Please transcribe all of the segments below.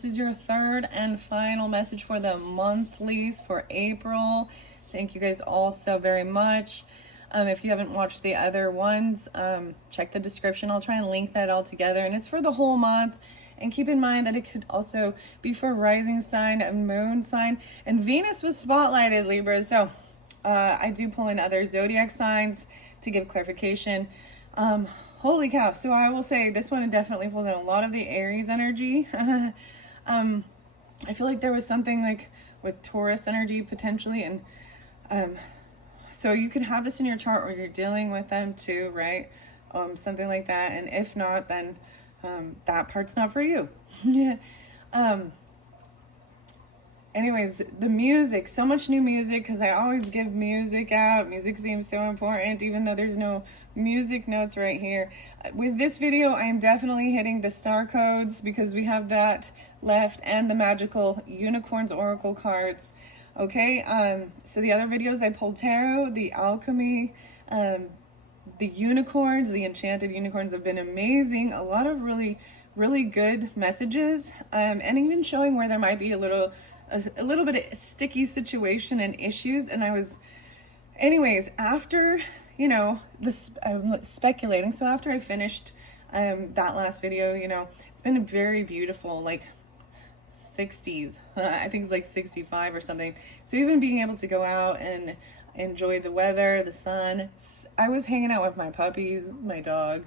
this is your third and final message for the monthlies for April. Thank you guys all so very much. If you haven't watched the other ones, check the description. I'll try and link that all together, and it's for the whole month. And keep in mind that it could also be for rising sign and moon sign. And Venus was spotlighted, Libra. So I do pull in other zodiac signs to give clarification. Holy cow. So I will say this one definitely pulled in a lot of the Aries energy. I feel like there was something like with Taurus energy potentially. And so you can have this in your chart or you're dealing with them too, right? Something like that. And if not, then that part's not for you. Anyways, the music, so much new music, because I always give music out. Music seems so important, even though there's no music notes right here. With this video, I am definitely hitting the star codes because we have that left, and the magical unicorns oracle cards. Okay, so the other videos I pulled tarot, the alchemy, the unicorns, the enchanted unicorns have been amazing. A lot of really, really good messages, and even showing where there might be a little bit of sticky situation and issues. And I was, anyways, after, you know, this, I'm speculating. So after I finished that last video, you know, it's been a very beautiful, like 60s, I think it's like 65 or something. So even being able to go out and enjoy the weather, the sun. I was hanging out with my puppies, my dog,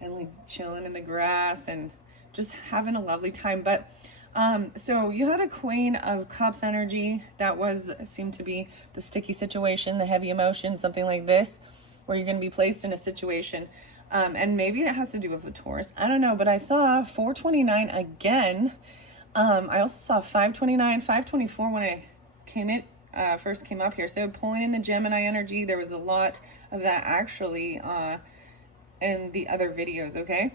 and like chilling in the grass and just having a lovely time. But so you had a Queen of Cups energy. That seemed to be the sticky situation, the heavy emotion, something like this, where you're going to be placed in a situation. And maybe it has to do with a Taurus. I don't know, but I saw 429 again. I also saw 529, 524 when I first came up here. So pulling in the Gemini energy, there was a lot of that actually in the other videos, okay?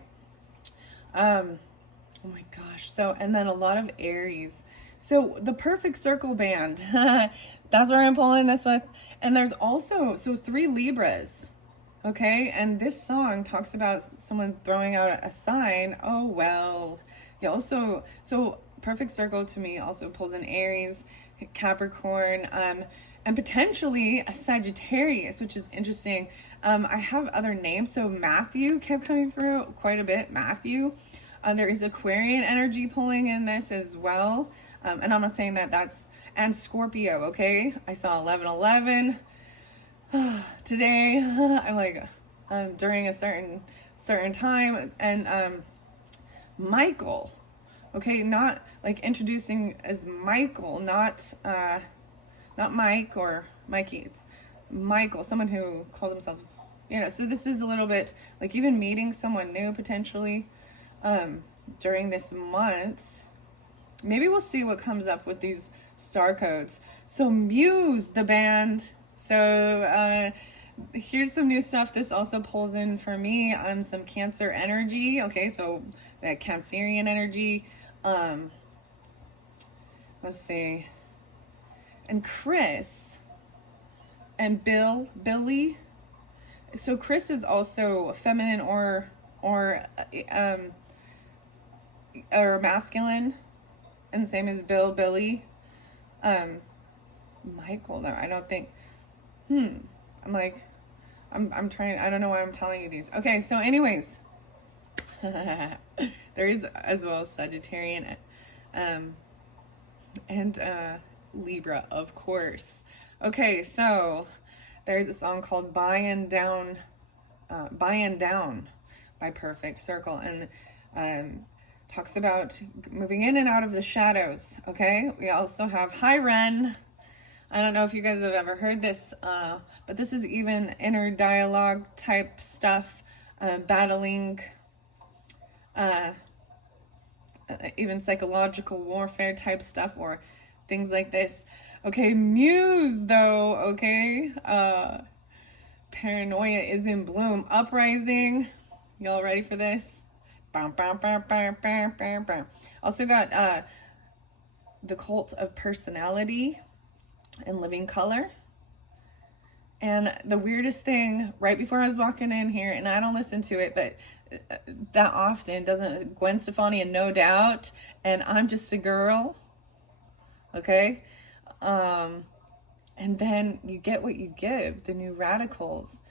Oh my gosh. So, and then a lot of Aries. So the perfect circle band, that's where I'm pulling this with. And there's also, so 3 Libras, okay? And this song talks about someone throwing out a sign. Oh, well, yeah. Also, so perfect circle to me also pulls in Aries, Capricorn, and potentially a Sagittarius, which is interesting. I have other names. So Matthew kept coming through quite a bit. Matthew. There is Aquarian energy pulling in this as well. And I'm not saying that that's, and Scorpio, okay? I saw 1111 today. I'm like, during a certain time. And Michael, okay? Not like introducing as Michael, not Mike or Mikey. It's Michael, someone who called himself, you know. So this is a little bit like even meeting someone new potentially. During this month. Maybe we'll see what comes up with these star codes. So Muse, the band. So here's some new stuff. This also pulls in for me on some Cancer energy. Okay, so that Cancerian energy. Let's see. And Chris and Billy. So Chris is also feminine or masculine, and same as Billy. Michael, though, I don't think. I'm like, I'm trying. I don't know why I'm telling you these. Okay, so anyways, there is as well Sagittarian, and Libra, of course. Okay, so there's a song called "Buyin' Down" by Perfect Circle, and talks about moving in and out of the shadows, okay? We also have Hi Ren. I don't know if you guys have ever heard this, but this is even inner dialogue type stuff, battling, even psychological warfare type stuff or things like this. Okay, Muse though, okay? Paranoia is in bloom. Uprising. Y'all ready for this? Also got the Cult of Personality and Living Color. And the weirdest thing, right before I was walking in here, and I don't listen to it, but that often, doesn't Gwen Stefani and No Doubt and I'm Just a Girl. Okay? And then you get what you give, the New Radicals.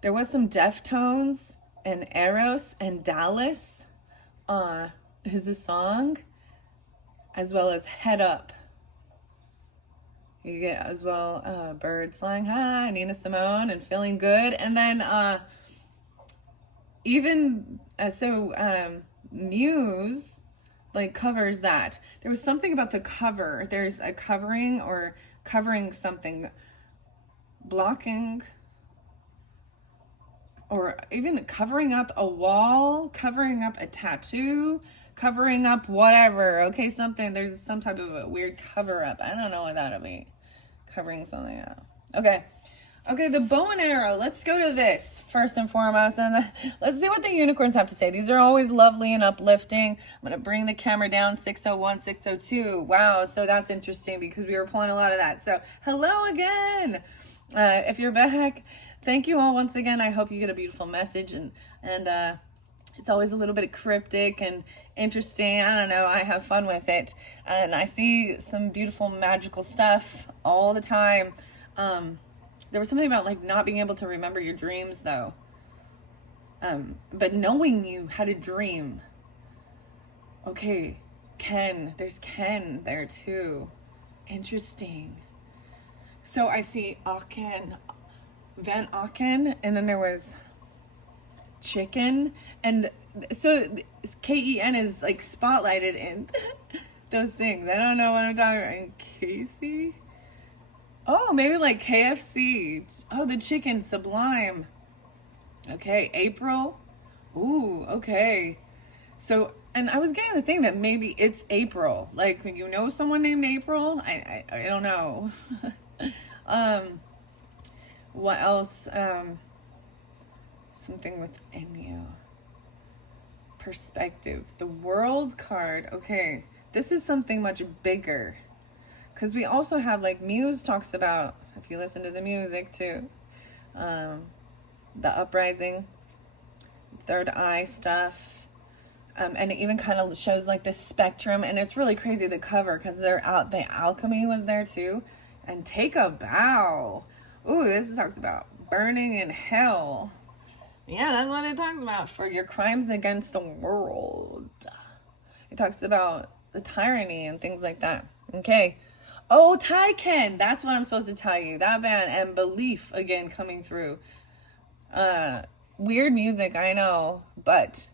There was some Deftones and Eros and Dallas is a song, as well as Head Up. You get as well Birds Flying High, Nina Simone, and Feeling Good. And then Muse like covers that. There was something about the cover. There's a covering or covering something, blocking, or even covering up a wall, covering up a tattoo, covering up whatever. Okay, something, there's some type of a weird cover up. I don't know what that'll be. Covering something up. Okay, the bow and arrow. Let's go to this first and foremost, and let's see what the unicorns have to say. These are always lovely and uplifting. I'm going to bring the camera down, 601, 602. Wow, so that's interesting because we were pulling a lot of that. So, hello again. If you're back, thank you all once again. I hope you get a beautiful message, and it's always a little bit cryptic and interesting. I don't know. I have fun with it, and I see some beautiful magical stuff all the time. There was something about like not being able to remember your dreams though. But knowing you how to dream. Okay, Ken. There's Ken there too. Interesting. So I see Aachen, Van Aachen, and then there was chicken. And so Ken is like spotlighted in those things. I don't know what I'm talking about. And Casey? Oh, maybe like KFC. Oh, the chicken, sublime. Okay, April. Ooh, okay. So, and I was getting the thing that maybe it's April. Like, you know someone named April? I don't know. What else? Something within you. Perspective. The world card. Okay, this is something much bigger. Because we also have, like, Muse talks about, if you listen to the music too, the uprising, third eye stuff, and it even kind of shows, like, this spectrum, and it's really crazy, the cover, because the alchemy was there too, and take a bow. Ooh, this talks about burning in hell. Yeah, that's what it talks about, for your crimes against the world. It talks about the tyranny and things like that. Okay. Oh, Taiken, that's what I'm supposed to tell you. That band, and Belief again coming through. Weird music, I know, but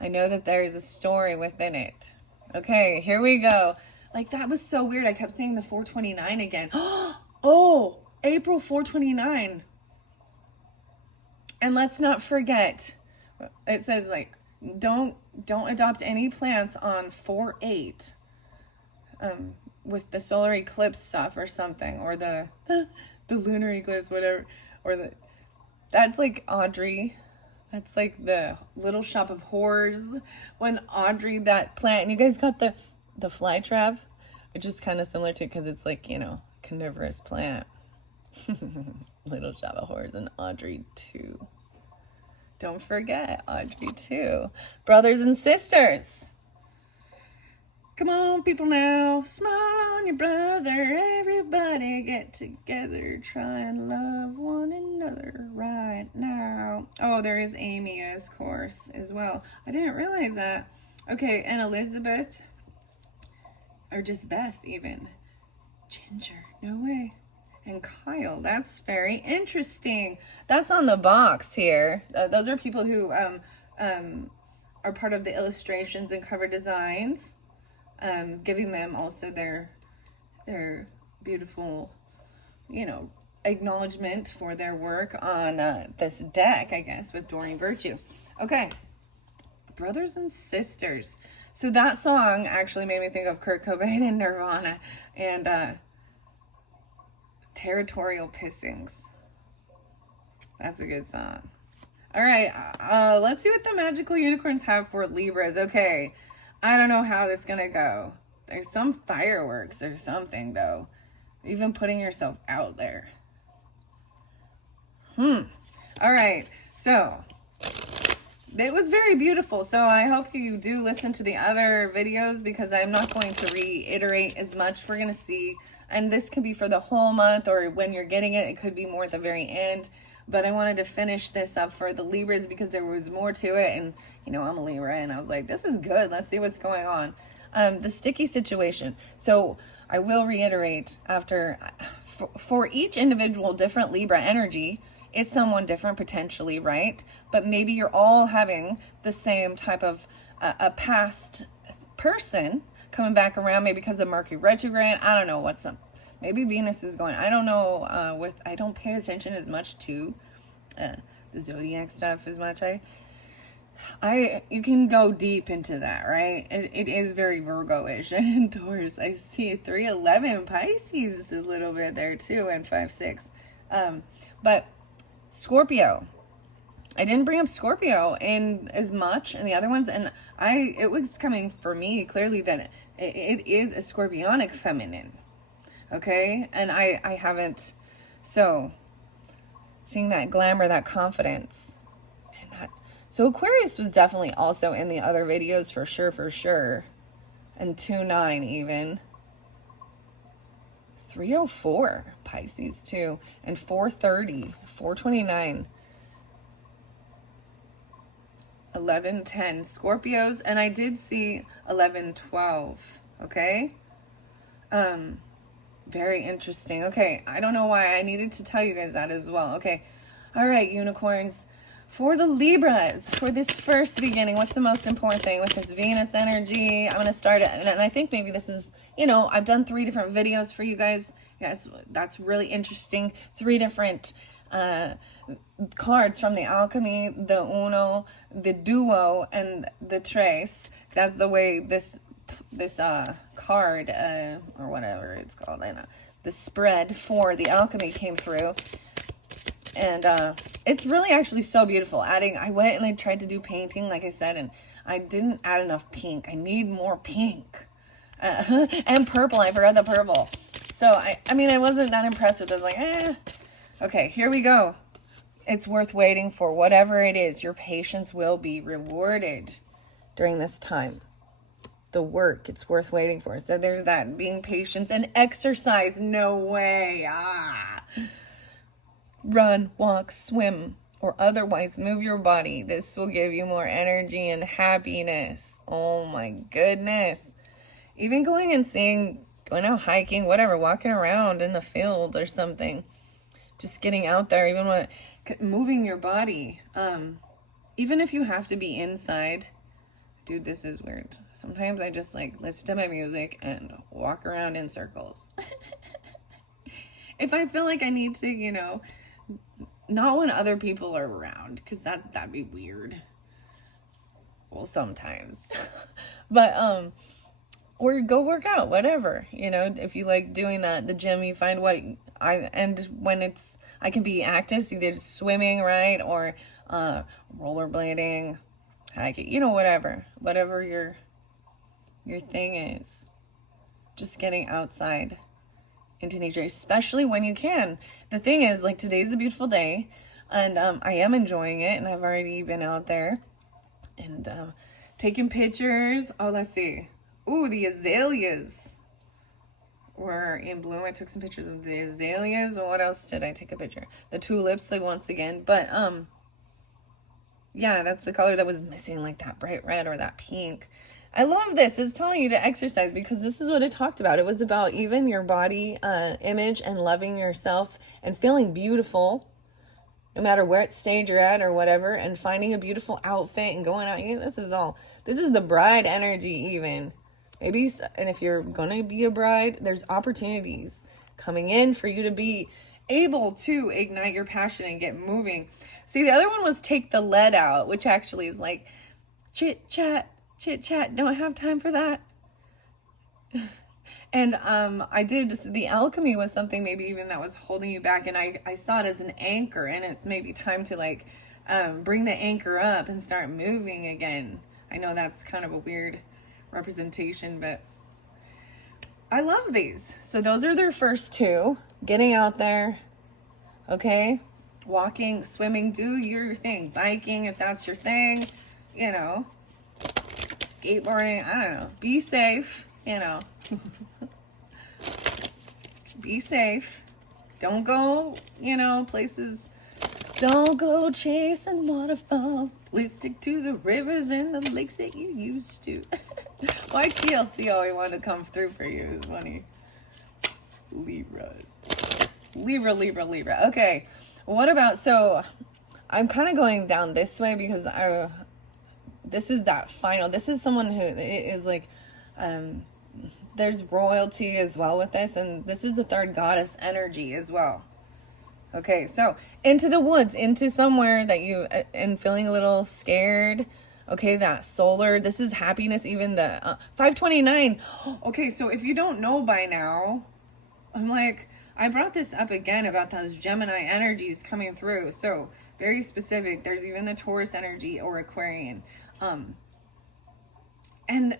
I know that there is a story within it. Okay, here we go. Like, that was so weird. I kept saying the 429 again. Oh, April 429. And let's not forget, it says, like, don't adopt any plants on 4/8. With the solar eclipse stuff or something, or the lunar eclipse, whatever, or that's like Audrey. That's like the Little Shop of Horrors when Audrey, that plant, and you guys got the fly trap, which is kind of similar to, because it's like, you know, carnivorous plant. Little Shop of Horrors and Audrey 2. Don't forget Audrey 2. Brothers and sisters. Come on, people now, smile on your brother. Everybody get together, try and love one another right now. Oh, there is Amy, of course, as well. I didn't realize that. Okay, and Elizabeth, or just Beth even. Ginger, no way. And Kyle, that's very interesting. That's on the box here. Those are people who are part of the illustrations and cover designs. Giving them also their beautiful, you know, acknowledgement for their work on this deck, I guess, with Doreen Virtue. Okay, Brothers and Sisters. So that song actually made me think of Kurt Cobain and Nirvana, and Territorial Pissings. That's a good song. All right, let's see what the magical unicorns have for Libras. Okay. I don't know how this is going to go. There's some fireworks or something, though. Even putting yourself out there. All right. So, it was very beautiful. So I hope you do listen to the other videos, because I'm not going to reiterate as much. We're going to see, and this could be for the whole month, or when you're getting it, it could be more at the very end. But I wanted to finish this up for the Libras because there was more to it. And, you know, I'm a Libra, and I was like, this is good. Let's see what's going on. The sticky situation. So I will reiterate after, for each individual different Libra energy, it's someone different potentially, right? But maybe you're all having the same type of a past person coming back around, maybe because of Mercury retrograde. I don't know what's up. Maybe Venus is going. I don't know. I don't pay attention as much to the zodiac stuff as much. You can go deep into that, right? It is very Virgo-ish and Taurus. I see 311 Pisces a little bit there too, and 5-6. But Scorpio, I didn't bring up Scorpio in as much in the other ones, and it was coming for me clearly that it is a scorpionic feminine. Okay, and I haven't, so seeing that glamour, that confidence, and that, so Aquarius was definitely also in the other videos for sure, and 2-9 even, 304 Pisces too, and 430, 429, 1110 Scorpios, and I did see 1112. Okay, very interesting. Okay, I don't know why I needed to tell you guys that as well. Okay, all right, unicorns. For the Libras, for this first beginning, what's the most important thing with this Venus energy? I'm going to start it, and I think maybe this is, you know, I've done 3 different videos for you guys. Yeah, that's really interesting. 3 different cards from the alchemy, the uno, the duo, and the tres. That's the way this card, or whatever it's called, I know, the spread for the alchemy came through. And it's really actually so beautiful. I went and I tried to do painting, like I said, and I didn't add enough pink. I need more pink. And purple. I forgot the purple. So, I mean, I wasn't that impressed with it. I was like, eh. Okay, here we go. It's worth waiting for. Whatever it is, your patience will be rewarded during this time. The work, it's worth waiting for. So there's that, being patient. And exercise, no way. Run, walk, swim, or otherwise move your body. This will give you more energy and happiness. Oh my goodness. Even going out hiking, whatever, walking around in the field or something. Just getting out there, even moving your body. Even if you have to be inside. Dude, this is weird. Sometimes I just like listen to my music and walk around in circles. If I feel like I need to, you know, not when other people are around, because that'd be weird. Well, sometimes. But, or go work out, whatever. You know, if you like doing that, the gym, you find when I can be active, so either just swimming, right? Or rollerblading, hiking, you know, whatever your thing is. Just getting outside into nature, especially when you can. The thing is, like, today's a beautiful day, and I am enjoying it, and I've already been out there and taking pictures. Oh, let's see. Ooh, the azaleas were in bloom. I took some pictures of the azaleas. What else did I take a picture? The tulips, like, once again. But yeah, that's the color that was missing, like that bright red or that pink. I love this. It's telling you to exercise, because this is what it talked about. It was about even your body image and loving yourself and feeling beautiful, no matter what stage you're at or whatever, and finding a beautiful outfit and going out. This is the bride energy even. Maybe, and if you're going to be a bride, there's opportunities coming in for you to be able to ignite your passion and get moving. See, the other one was take the lead out, which actually is like chit chat. Don't have time for that. And the alchemy was something maybe even that was holding you back, and I saw it as an anchor, and it's maybe time to like bring the anchor up and start moving again. I know that's kind of a weird representation, but I love these. So those are their first 2. Getting out there, okay? Walking, swimming, do your thing. Biking, if that's your thing. you know, skateboarding, I don't know. Be safe, you know. Be safe. Don't go, you know, places. Don't go chasing waterfalls. Please stick to the rivers and the lakes that you used to. Why TLC always wanted to come through for you is funny. Libra. Okay. What about, so I'm kind of going down this way because this is that final, this is someone who is like, there's royalty as well with this, and this is the third goddess energy as well. Okay, so into the woods, into somewhere that you, and feeling a little scared. Okay, that solar, this is happiness, even the 529. Okay, so if you don't know by now, I'm like, I brought this up again about those Gemini energies coming through. So very specific. There's even the Taurus energy or Aquarian. And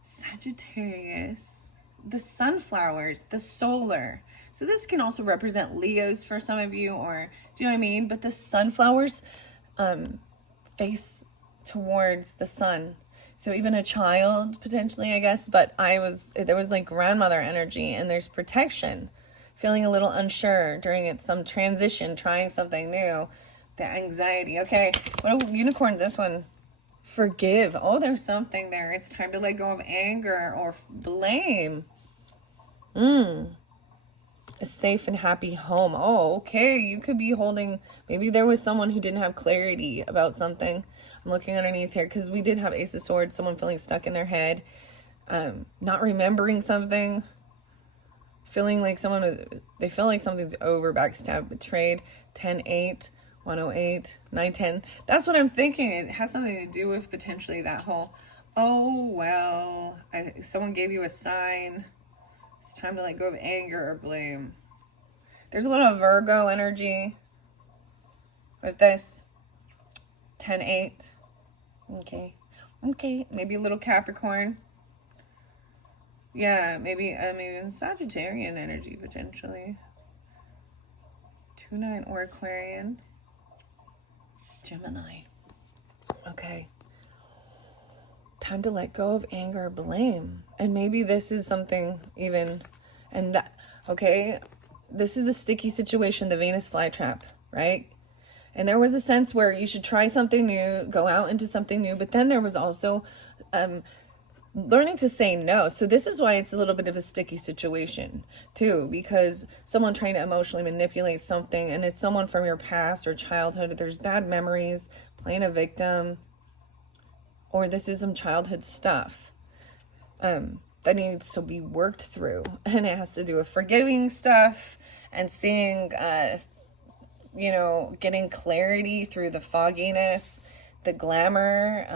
Sagittarius, the sunflowers, the solar. So this can also represent Leos for some of you, or do you know what I mean? But the sunflowers face towards the sun. So even a child potentially, I guess, but there was like grandmother energy, and there's protection, feeling a little unsure during some transition, trying something new, the anxiety. Okay, what a unicorn, this one. Forgive. Oh, there's something there. It's time to let go of anger or blame. A safe and happy home. Oh, okay. You could be holding, maybe there was someone who didn't have clarity about something. I'm looking underneath here because we did have Ace of Swords, someone feeling stuck in their head, not remembering something, feeling like they feel like something's over, backstabbed, betrayed. 10-8, 108, 9-10. That's what I'm thinking. It has something to do with potentially that whole, oh, well, someone gave you a sign. It's time to let go of anger or blame. There's a little Virgo energy with this. 10-8. Okay. Maybe a little Capricorn. Yeah, maybe Sagittarian energy potentially. 2-9 or Aquarian. Gemini. Okay. Time to let go of anger or blame. And maybe this is something even, and that, okay, this is a sticky situation, the Venus flytrap, right? And there was a sense where you should try something new, go out into something new, but then there was also learning to say no. So this is why it's a little bit of a sticky situation too, because someone trying to emotionally manipulate something, and it's someone from your past or childhood. There's bad memories, playing a victim, or this is some childhood stuff that needs to be worked through, and it has to do with forgiving stuff and seeing, getting clarity through the fogginess, the glamour.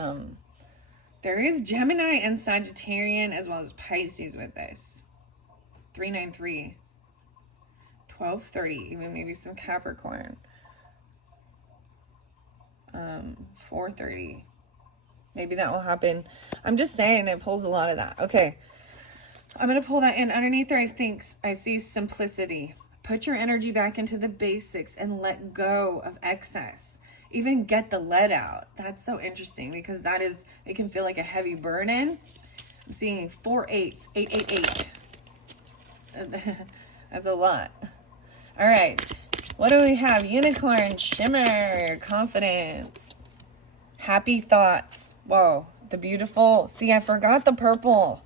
There is Gemini and Sagittarian as well as Pisces with this. 393, 1230, even maybe some Capricorn. 430. Maybe that will happen. I'm just saying it pulls a lot of that. Okay. I'm going to pull that in. Underneath there, I see simplicity. Put your energy back into the basics and let go of excess. Even get the lead out. That's so interesting because it can feel like a heavy burden. I'm seeing 4 8s, 888. That's a lot. All right. What do we have? Unicorn, shimmer, confidence, happy thoughts. Whoa, the beautiful. See, I forgot the purple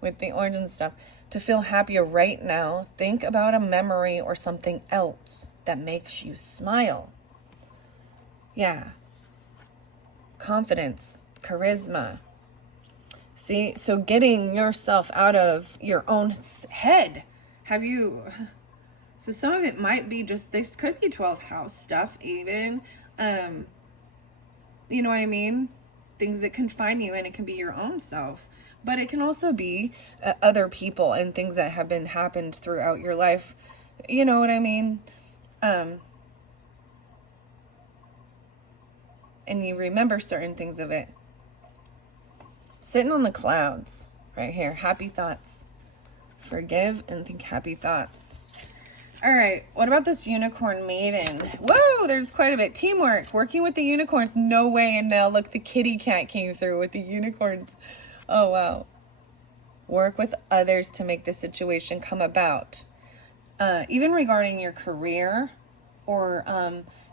with the orange and stuff. To feel happier right now, think about a memory or something else that makes you smile. Yeah. Confidence, charisma. See, so getting yourself out of your own head. So some of it might be just, this could be 12th house stuff even. You know what I mean? Things that confine you, and it can be your own self. But it can also be other people and things that have happened throughout your life. You know what I mean? And you remember certain things of it. Sitting on the clouds right here. Happy thoughts. Forgive and think happy thoughts. All right, what about this unicorn maiden? Whoa, there's quite a bit. Teamwork, working with the unicorns. No way in hell. Look, the kitty cat came through with the unicorns. Oh, wow. Work with others to make the situation come about. Even regarding your career or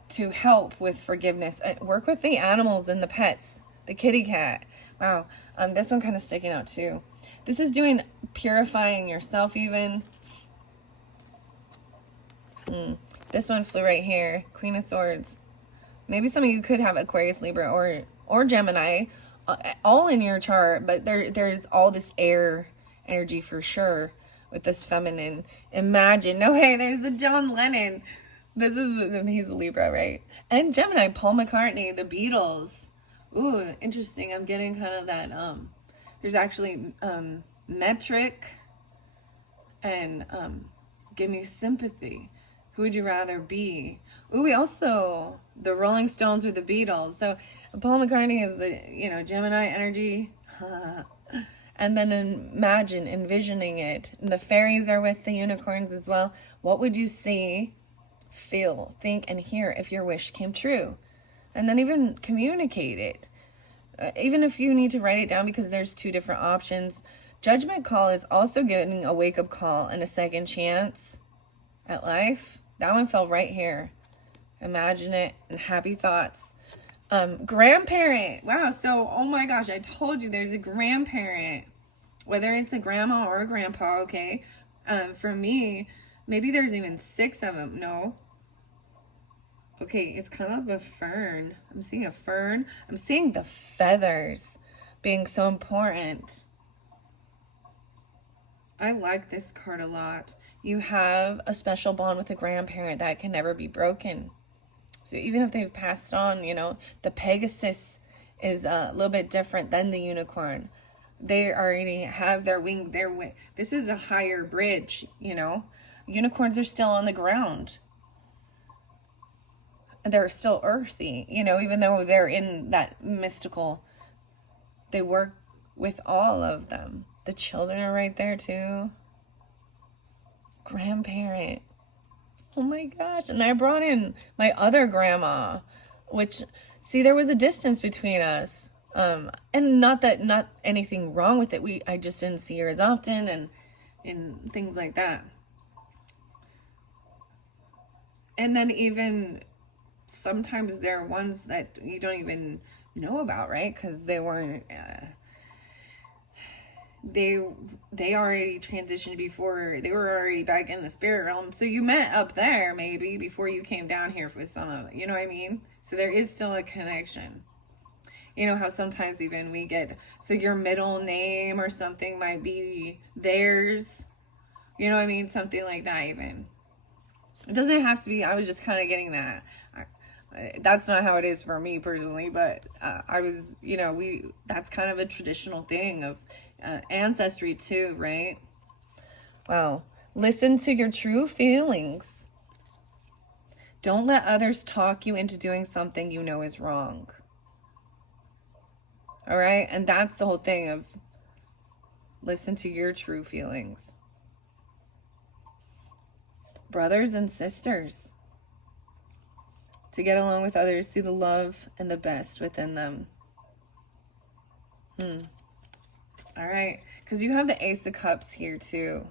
to help with forgiveness. Work with the animals and the pets. The kitty cat. Wow. This one kind of sticking out too. This is doing purifying yourself even. This one flew right here. Queen of Swords. Maybe some of you could have Aquarius, Libra, or Gemini, all in your chart, but there's all this air energy for sure with this feminine. Imagine. No, hey, there's the John Lennon. He's a Libra, right? And Gemini, Paul McCartney, the Beatles. Ooh, interesting. I'm getting kind of that, there's actually metric and give me sympathy. Who would you rather be? Ooh, we also, the Rolling Stones or the Beatles. So Paul McCartney is the, Gemini energy. And then imagine, envisioning it. And the fairies are with the unicorns as well. What would you see, feel, think, and hear if your wish came true? And then even communicate it. Even if you need to write it down because there's two different options. Judgment call is also getting a wake-up call and a second chance at life. That one fell right here. Imagine it and happy thoughts. Grandparent. Wow. So, oh my gosh, I told you there's a grandparent. Whether it's a grandma or a grandpa, okay? For me, maybe there's even 6 of them. No. Okay, it's kind of a fern. I'm seeing a fern. I'm seeing the feathers being so important. I like this card a lot. You have a special bond with a grandparent that can never be broken. So even if they've passed on, the Pegasus is a little bit different than the unicorn. They already have their wing. This is a higher bridge, Unicorns are still on the ground. They're still earthy, even though they're in that mystical. They work with all of them. The children are right there too. Grandparent. Oh my gosh. And I brought in my other grandma, which, see, there was a distance between us. And not anything wrong with it. I just didn't see her as often and things like that. And then even sometimes there are ones that you don't even know about, right? Because they weren't, they already transitioned before. They were already back in the spirit realm. So you met up there maybe before you came down here with some of it. You know what I mean? So there is still a connection. You know how sometimes even we get, so your middle name or something might be theirs. You know what I mean? Something like that even. It doesn't have to be, I was just kind of getting that. That's not how it is for me personally, but I was, that's kind of a traditional thing of ancestry too, right? Wow. Listen to your true feelings. Don't let others talk you into doing something you know is wrong. All right? And that's the whole thing of listen to your true feelings. Brothers and sisters. To get along with others, see the love and the best within them. All right. Because you have the Ace of Cups here too.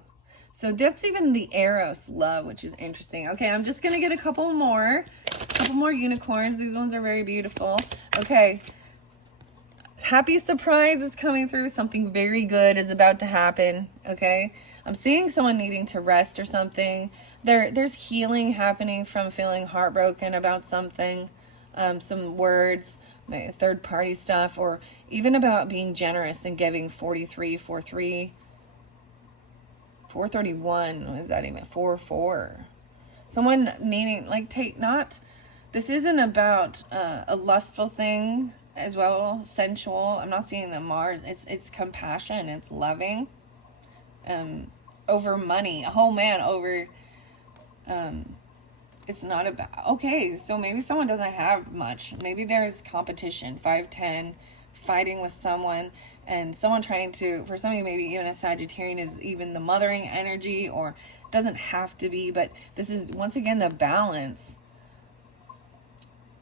So that's even the Eros love, which is interesting. Okay, I'm just going to get a couple more unicorns. These ones are very beautiful. Okay. Happy surprise is coming through. Something very good is about to happen. Okay. I'm seeing someone needing to rest or something. There's healing happening from feeling heartbroken about something. Some words, third party stuff, or even about being generous and giving 43, 43, 431. What is that even? 44. Someone needing, this isn't about a lustful thing as well, sensual. I'm not seeing the Mars. It's compassion. It's loving. Over money. Oh man, over, it's not about, okay, so maybe someone doesn't have much. Maybe there's competition, 5'10", fighting with someone, and someone trying to, for some of you, maybe even a Sagittarian is even the mothering energy, or doesn't have to be, but this is, once again, the balance.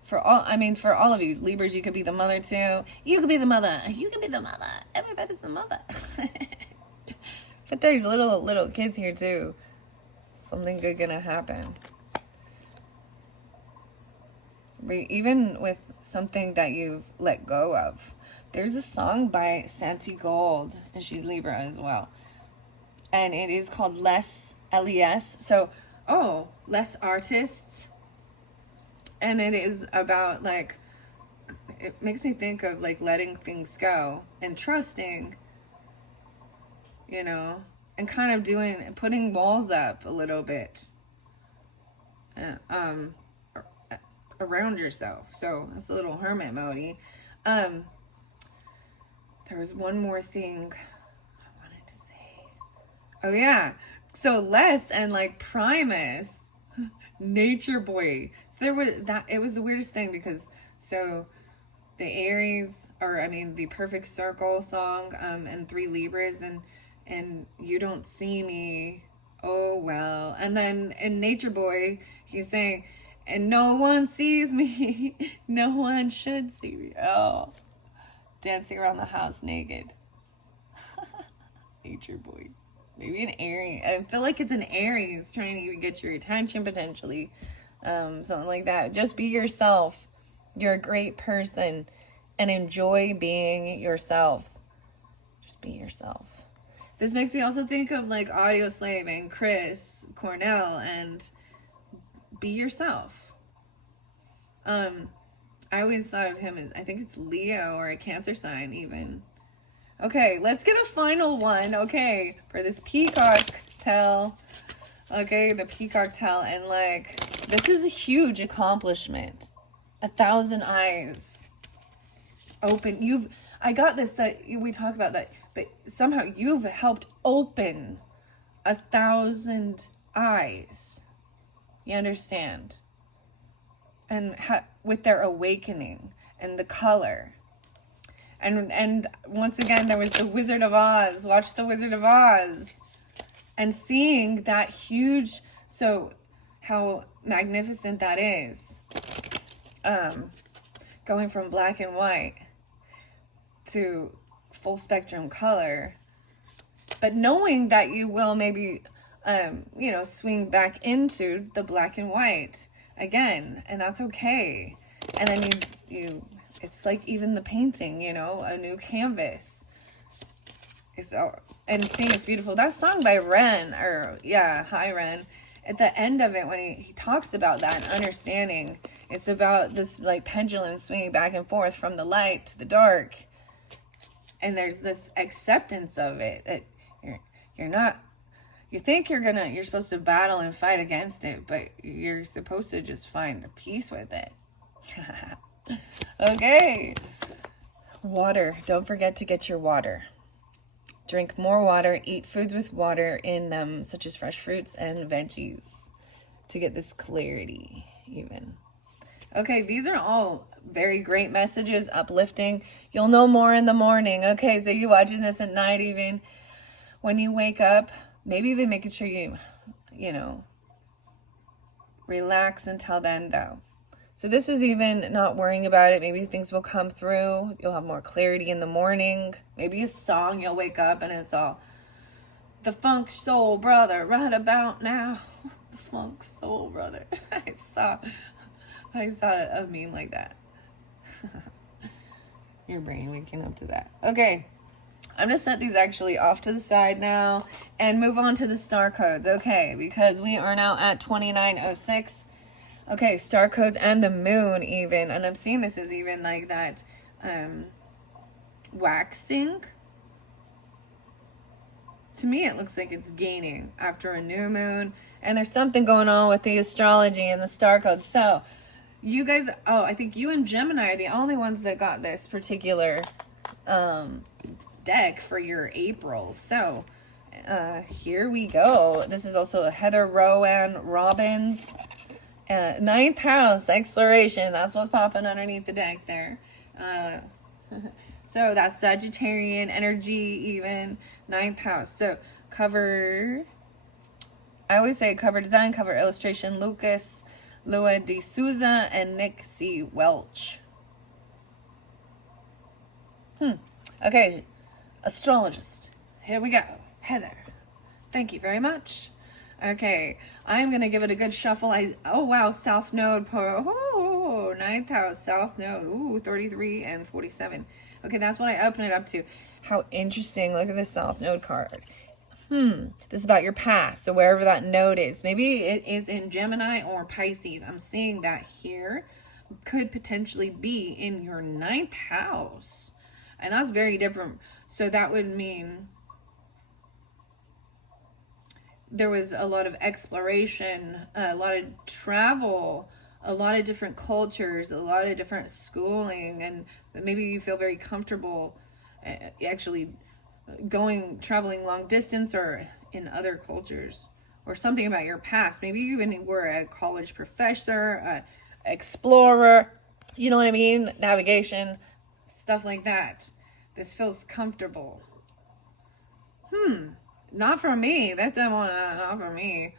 For all, I mean, for all of you, Libras, you could be the mother too. You could be the mother. You could be the mother. Everybody's the mother. But there's little kids here too. Something good gonna happen. Even with something that you've let go of. There's a song by Santi Gold, and she's Libra as well. And it is called Less, L-E-S. So, Less Artists. And it is about, like, it makes me think of, like, letting things go and trusting, you know, and kind of putting walls up a little bit around yourself. So that's a little hermit mode-y. There was one more thing I wanted to say. Oh yeah, so Less and like Primus, Nature Boy. There was that. It was the weirdest thing because the Aries, or I mean the Perfect Circle song, and 3 Libras, and You Don't See Me. Oh well. And then in Nature Boy, he's saying, and no one sees me. No one should see me. Oh, dancing around the house naked. Nature Boy. Maybe an Aries. I feel like it's an Aries trying to get your attention potentially. Something like that. Just be yourself. You're a great person and enjoy being yourself. Just be yourself. This makes me also think of like Audio Slave and Chris Cornell and be yourself. I always thought of him as, I think it's Leo or a Cancer sign even. Okay, let's get a final one, okay, for this peacock tell. Okay, the peacock tell, and like, this is a huge accomplishment. 1,000 eyes open. I got this, that we talk about that, but somehow you've helped open 1,000 eyes. You understand? And with their awakening and the color. And once again, there was the Wizard of Oz. Watch the Wizard of Oz. And seeing that huge, so how magnificent that is. Going from black and white to full spectrum color. But knowing that you will maybe, swing back into the black and white again. And that's okay. And then it's like even the painting, a new canvas. And seeing it's beautiful. That song by Ren, Hi Ren, at the end of it when he talks about that and understanding, it's about this like pendulum swinging back and forth from the light to the dark. And there's this acceptance of it that you're not, you think you're supposed to battle and fight against it, but you're supposed to just find a peace with it. Okay. Water. Don't forget to get your water. Drink more water, eat foods with water in them, such as fresh fruits and veggies, to get this clarity even. Okay, these are all very great messages, uplifting. You'll know more in the morning. Okay, so you watching this at night even. When you wake up, maybe even making sure you relax until then though. So this is even not worrying about it. Maybe things will come through. You'll have more clarity in the morning. Maybe a song, you'll wake up and it's all, the funk soul brother right about now. The funk soul brother. I saw a meme like that. Your brain waking up to that. Okay. I'm going to set these actually off to the side now and move on to the star codes. Okay. Because we are now at 2906. Okay, star codes and the moon even. And I'm seeing this is even like that waxing. To me, it looks like it's gaining after a new moon. And there's something going on with the astrology and the star codes. So, you guys, I think you and Gemini are the only ones that got this particular deck for your April. So, here we go. This is also a Heather Rowan Robbins. 9th house, exploration. That's what's popping underneath the deck there. So that's Sagittarian energy even. 9th house. So cover I always say cover design, cover illustration, Lucas Lua de Souza and Nick C. Welch. Okay, astrologist. Here we go. Heather. Thank you very much. Okay, I'm going to give it a good shuffle. Oh, wow, South Node. Oh, 9th house, South Node. Ooh, 33 and 47. Okay, that's what I open it up to. How interesting. Look at this South Node card. This is about your past, so wherever that node is. Maybe it is in Gemini or Pisces. I'm seeing that here. Could potentially be in your 9th house. And that's very different. So that would mean there was a lot of exploration, a lot of travel, a lot of different cultures, a lot of different schooling, and maybe you feel very comfortable actually traveling long distance or in other cultures, or something about your past. Maybe you even were a college professor, explorer, you know what I mean? Navigation, stuff like that. This feels comfortable. Not for me. That's not for me.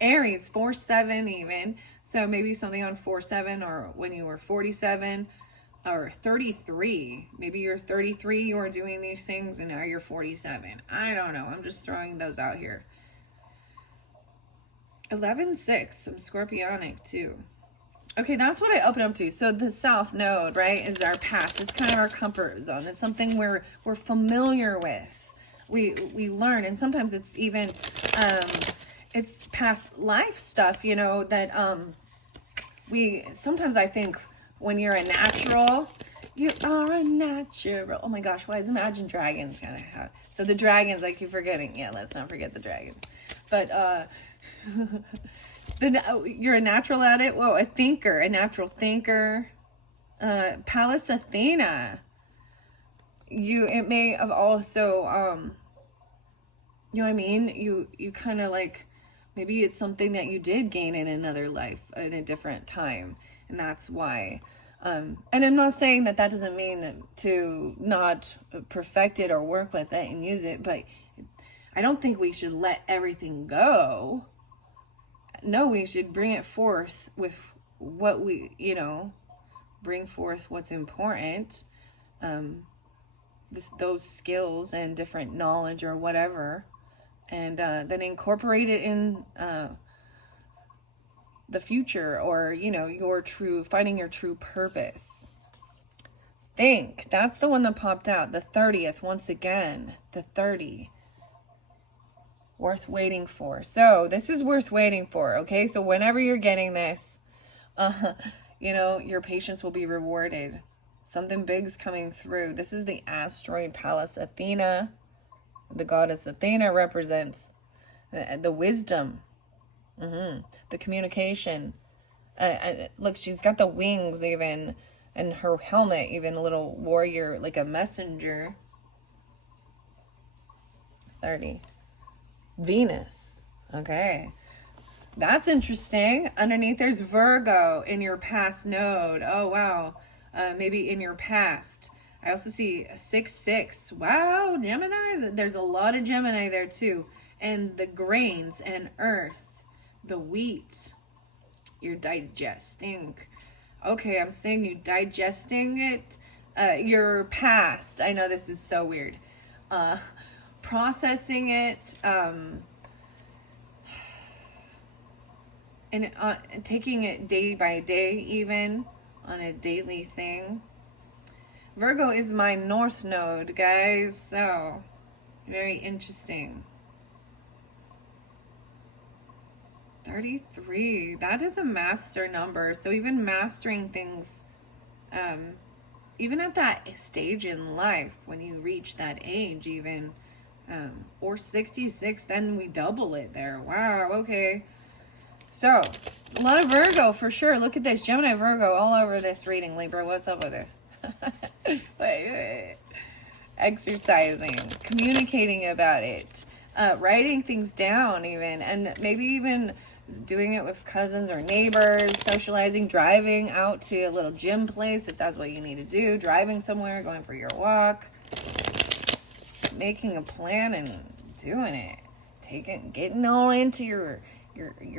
Aries, 4-7 even. So maybe something on 4-7, or when you were 47 or 33. Maybe you're 33, you were doing these things, and now you're 47. I don't know. I'm just throwing those out here. 11-6. I'm scorpionic too. Okay, that's what I open up to. So the South Node, right, is our past. It's kind of our comfort zone. It's something we're familiar with. We learn, and sometimes it's even it's past life stuff, you know, that sometimes I think when you're a natural, you are a natural. Oh my gosh, why is Imagine Dragons gonna have? So the dragons, I keep forgetting. Yeah, let's not forget the dragons. But you're a natural at it. Whoa, a natural thinker. Pallas Athena. It may have also you know what I mean? You kind of like, maybe it's something that you did gain in another life in a different time, and that's why. And I'm not saying that doesn't mean to not perfect it or work with it and use it, but I don't think we should let everything go. No, we should bring it forth with what we, bring forth what's important, those skills and different knowledge or whatever, and then incorporate it in the future, or finding your true purpose. Think, that's the one that popped out, the 30th. Once again, the 30, worth waiting for. So this is worth waiting for. Okay, so whenever you're getting this, your patience will be rewarded. Something big's coming through. This is the asteroid Pallas Athena. The goddess Athena represents the wisdom, the communication. Look, she's got the wings even, and her helmet, even a little warrior, like a messenger. 30. Venus. Okay. That's interesting. Underneath there's Virgo in your past node. Oh, wow. Maybe in your past. I also see 6-6. Wow, Gemini. There's a lot of Gemini there too. And the grains and earth, the wheat, you're digesting. Okay, I'm saying you digesting it. Your past. I know this is so weird. Processing it. And taking it day by day, even on a daily thing. Virgo is my north node, guys, so very interesting. 33, that is a master number. So even mastering things, even at that stage in life, when you reach that age even, or 66, then we double it there. Wow, okay. So, a lot of Virgo for sure. Look at this, Gemini, Virgo all over this reading, Libra. What's up with this? Wait. Exercising, communicating about it, writing things down even, and maybe even doing it with cousins or neighbors, socializing, driving out to a little gym place if that's what you need to do, driving somewhere, going for your walk, making a plan and doing it. getting all into your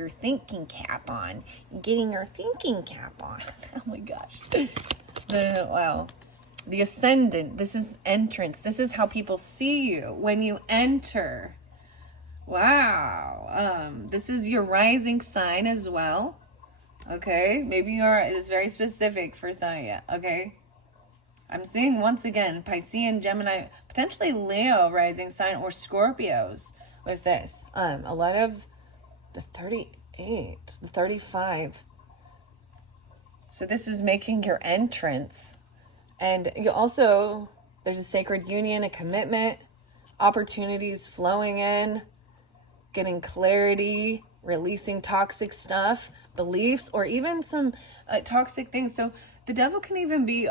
thinking cap on, getting your thinking cap on. Oh my gosh. The ascendant, this is entrance. This is how people see you when you enter. Wow. This is your rising sign as well. Okay. Maybe it's very specific for Saya. Okay. I'm seeing once again, Piscean, Gemini, potentially Leo rising sign or Scorpios with this. A lot of the 38, the 35. So this is making your entrance. And you also, there's a sacred union, a commitment, opportunities flowing in, getting clarity, releasing toxic stuff, beliefs, or even some toxic things. So the devil can even be,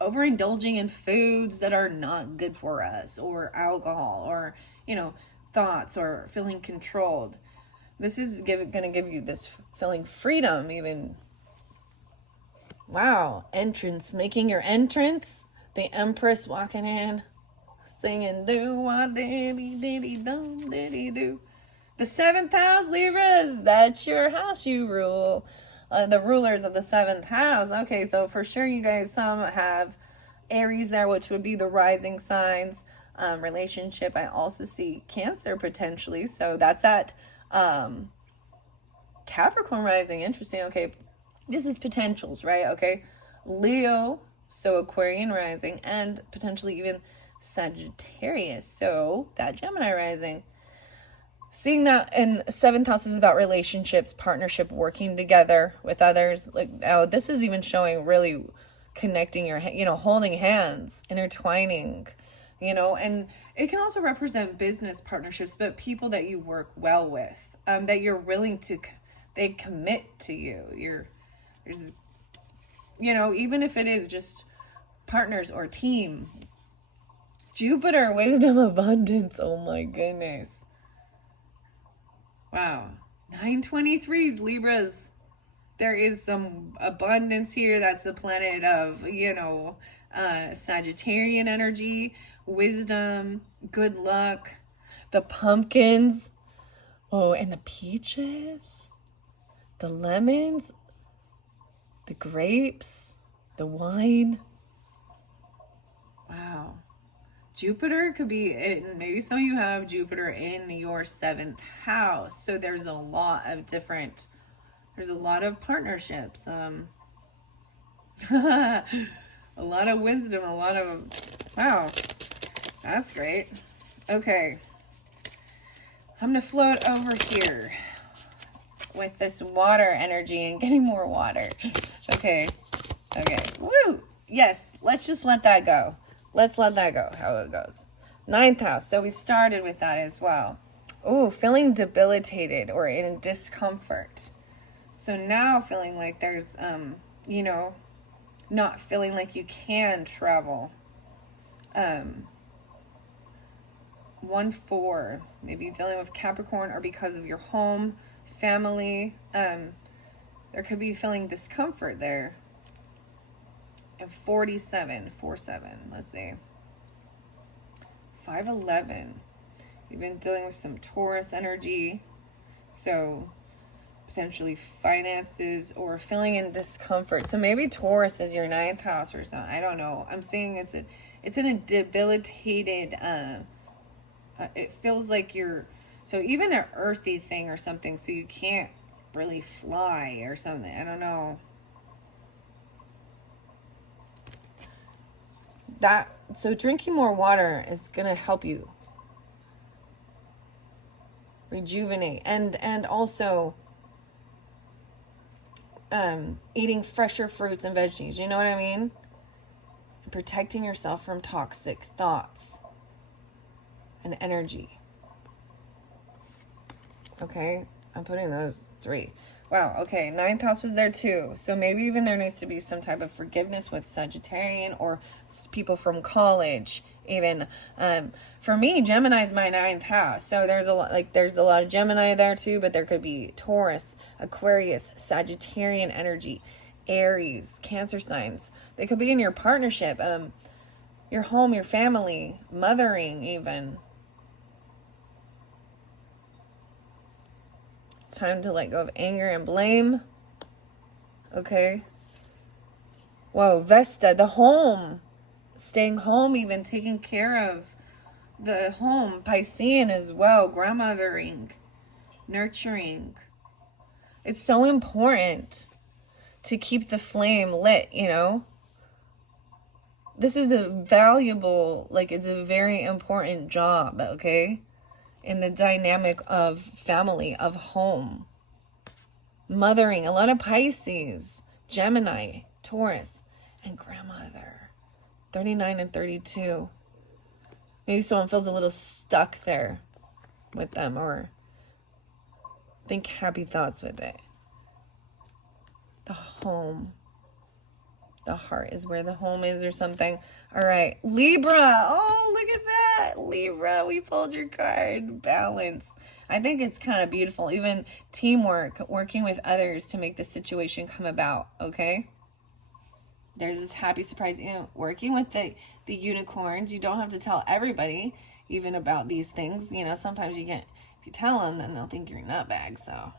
overindulging in foods that are not good for us, or alcohol, or, thoughts, or feeling controlled. This is going to give you this feeling freedom, even. Wow, entrance, making your entrance. The Empress walking in, singing do-wah-diddy-diddy-dum-diddy-do. The 7th house, Libras, that's your house you rule. The rulers of the 7th house. Okay, so for sure you guys, some have Aries there, which would be the rising signs. Relationship, I also see Cancer potentially. So that's that Capricorn rising. Interesting. Okay, this is potentials, right? Okay, Leo, so Aquarian rising, and potentially even Sagittarius, so that Gemini rising. Seeing that in 7th house is about relationships, partnership, working together with others. Like, oh, this is even showing really connecting your, holding hands, intertwining, and it can also represent business partnerships, but people that you work well with, that you're willing to, they commit to you. There's, even if it is just partners or team. Jupiter, wisdom, abundance. Oh my goodness. Wow. 923s, Libras. There is some abundance here. That's the planet of, Sagittarian energy, wisdom, good luck, the pumpkins. Oh, and the peaches, the lemons, the grapes, the wine. Wow. Jupiter could be, maybe some of you have Jupiter in your 7th house. So there's a lot of partnerships. A lot of wisdom, wow, that's great. Okay. I'm going to float over here with this water energy and getting more water. Okay. Woo! Yes, let's just let that go. Let's let that go, how it goes. 9th house. So we started with that as well. Ooh, feeling debilitated or in discomfort. So now feeling like there's, not feeling like you can travel. 1-4. Maybe dealing with Capricorn or because of your home, family. There could be feeling discomfort there. And 47, 4-7, let's see. 5-11. You've been dealing with some Taurus energy. So potentially finances or feeling in discomfort. So maybe Taurus is your 9th house or something. I don't know. I'm seeing it's in a debilitated, it feels like so even an earthy thing or something. So you can't really fly or something. I don't know. So drinking more water is going to help you rejuvenate and also eating fresher fruits and veggies, you know what I mean? And protecting yourself from toxic thoughts and energy. Okay, I'm putting those 3. Wow, okay, 9th house was there too. So maybe even there needs to be some type of forgiveness with Sagittarian or people from college. Even for me, Gemini is my 9th house. So there's a lot of Gemini there too, but there could be Taurus, Aquarius, Sagittarian energy, Aries, Cancer signs. They could be in your partnership, your home, your family, mothering even. It's time to let go of anger and blame. Okay. Whoa, Vesta, the home. Staying home, even taking care of the home. Piscean as well. Grandmothering. Nurturing. It's so important to keep the flame lit, you know? This is a valuable, like, it's a very important job, okay? In the dynamic of family, of home. Mothering, a lot of Pisces, Gemini, Taurus, and grandmother. 39 and 32. Maybe someone feels a little stuck there with them, or think happy thoughts with it. The home. The heart is where the home is or something. All right. Libra. Oh, look at that. Libra, we pulled your card. Balance. I think it's kind of beautiful. Even teamwork, working with others to make the situation come about. Okay. There's this happy surprise. You know, working with the unicorns. You don't have to tell everybody even about these things. You know, sometimes you can't, if you tell them, then they'll think you're a nutbag. So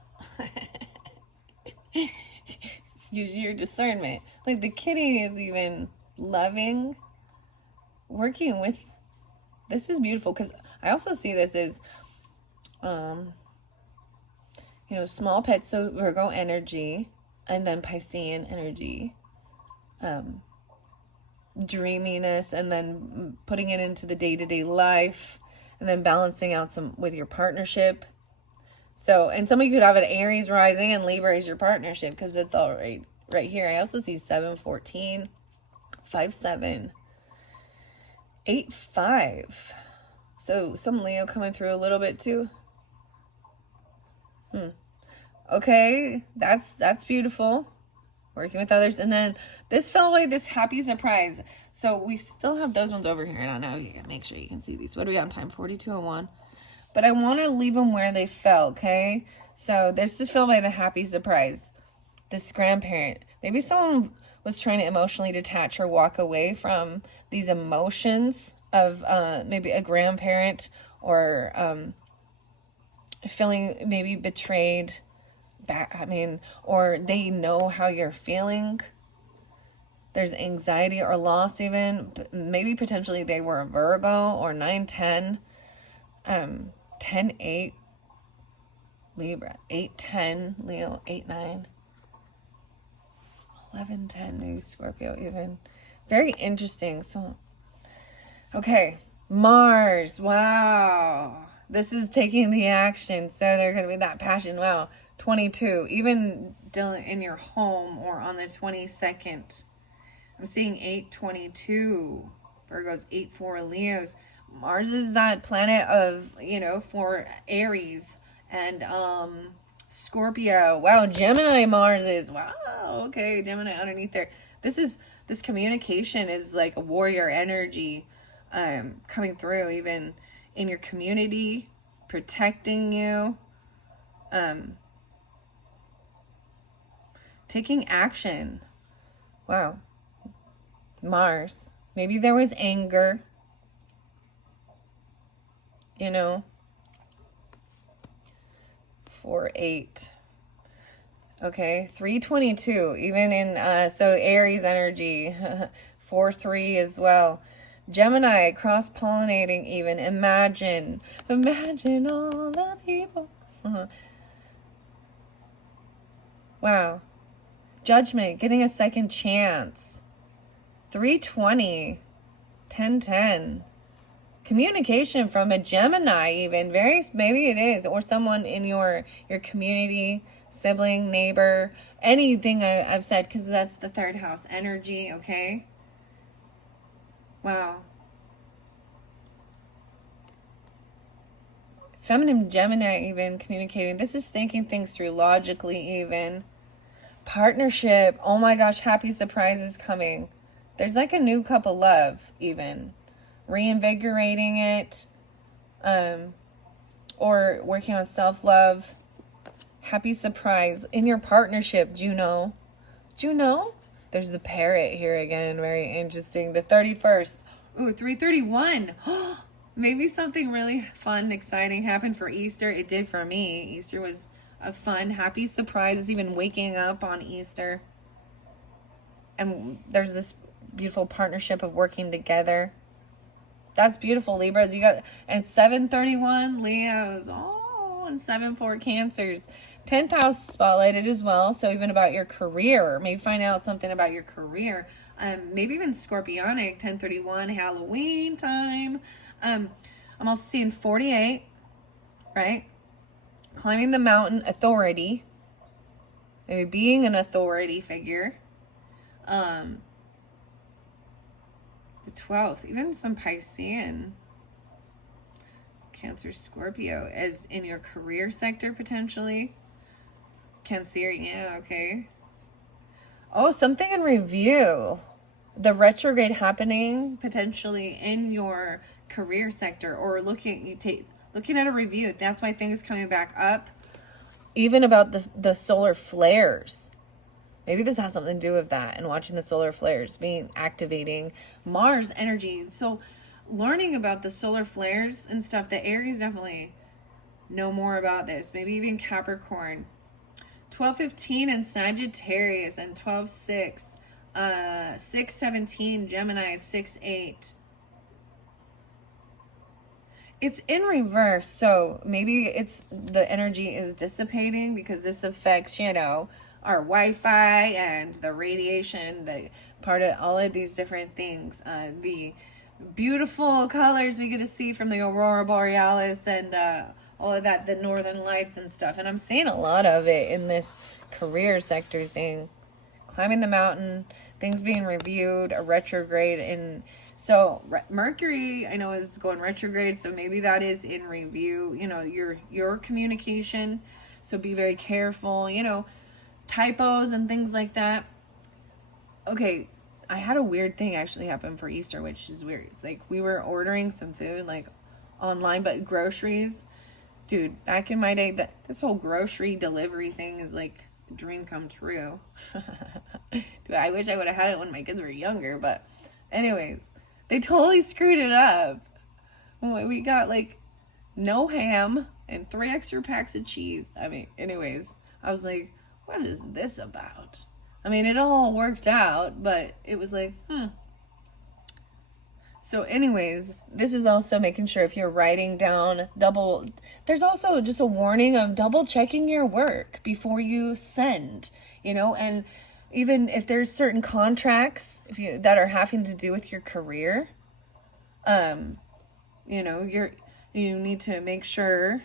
use your discernment. Like the kitty is even loving working with. This is beautiful because I also see this as, you know, small pets. So Virgo energy and then Piscean energy, dreaminess, and then putting it into the day-to-day life, and then balancing out some with your partnership. So, and some of you could have an Aries rising and Libra is your partnership because that's all right here. I also see 7, 14, 5, 7, 8, 5. So some Leo coming through a little bit too. Okay, that's beautiful. Working with others. And then this fell away, this happy surprise. So we still have those ones over here. I don't know. You gotta make sure you can see these. What are we on time? 42:01. But I want to leave them where they fell, okay? So this is filled by the happy surprise. This grandparent. Maybe someone was trying to emotionally detach or walk away from these emotions of maybe a grandparent, or feeling maybe betrayed. Or they know how you're feeling. There's anxiety or loss even. Maybe potentially they were a Virgo or 9-10. 10-8 Libra, 8-10 Leo, 8-9, 11-10 maybe Scorpio even. Very interesting. So okay, Mars. Wow, this is taking the action. So they're going to be that passion. Wow, 22, even in your home or on the 22nd. I'm seeing 8-22 Virgos, 8-4 Leos. Mars is that planet of, you know, for Aries and Scorpio. Wow, Gemini Mars is. Wow, okay, Gemini underneath there. This communication is like a warrior energy coming through, even in your community, protecting you, taking action. Wow. Mars. Maybe there was anger. You know, 4-8. Okay, 3-22. Even in so Aries energy, 4-3 as well. Gemini, cross-pollinating even. Imagine all the people. Wow. Judgment, getting a second chance. 3-20. 10-10. Communication from a Gemini even. Maybe it is. Or someone in your community, sibling, neighbor. Anything I've said, because that's the third house energy, okay? Wow. Feminine Gemini even communicating. This is thinking things through logically even. Partnership. Oh my gosh, happy surprises coming. There's like a new couple love even. Reinvigorating it. Or working on self-love. Happy surprise in your partnership. Do you know? Do you know? There's the parrot here again. Very interesting. The 31st. Ooh, 3/31. Maybe something really fun, exciting happened for Easter. It did for me. Easter was of fun, happy surprises, even waking up on Easter. And there's this beautiful partnership of working together. That's beautiful, Libras. You got, and 731 Leos. Oh, and 7-4 Cancers. 10th house spotlighted as well. So even about your career, maybe find out something about your career. Maybe even Scorpionic, 1031, Halloween time. I'm also seeing 48, right? Climbing the mountain, authority. Maybe being an authority figure. The 12th, even some Piscean, Cancer, Scorpio, as in your career sector potentially. Cancer, yeah, okay. Oh, something in review. The retrograde happening potentially in your career sector, or looking at a review. That's why things coming back up. Even about the solar flares. Maybe this has something to do with that, and watching the solar flares activating Mars energy. So learning about the solar flares and stuff, the Aries definitely know more about this. Maybe even Capricorn. 12-15 and Sagittarius, and 12-6. 6-17 Gemini, 6-8. It's in reverse, so maybe it's the energy is dissipating because this affects, our Wi-Fi and the radiation, the part of all of these different things. The beautiful colors we get to see from the Aurora Borealis and all of that, the northern lights and stuff. And I'm seeing a lot of it in this career sector thing. Climbing the mountain, things being reviewed, a retrograde. And so Mercury, I know, is going retrograde, so maybe that is in review, your communication. So be very careful, typos and things like that. Okay, I had a weird thing actually happen for Easter, which is weird. It's like we were ordering some food like online, but groceries. Dude, back in my day, this whole grocery delivery thing is like a dream come true. Dude, I wish I would have had it when my kids were younger, but anyways, they totally screwed it up. We got like no ham and 3 extra packs of cheese. Anyways, I was like, what is this about? It all worked out, but it was like, So anyways, this is also making sure if you're writing down there's also just a warning of double checking your work before you send, and even if there's certain contracts that are having to do with your career, you need to make sure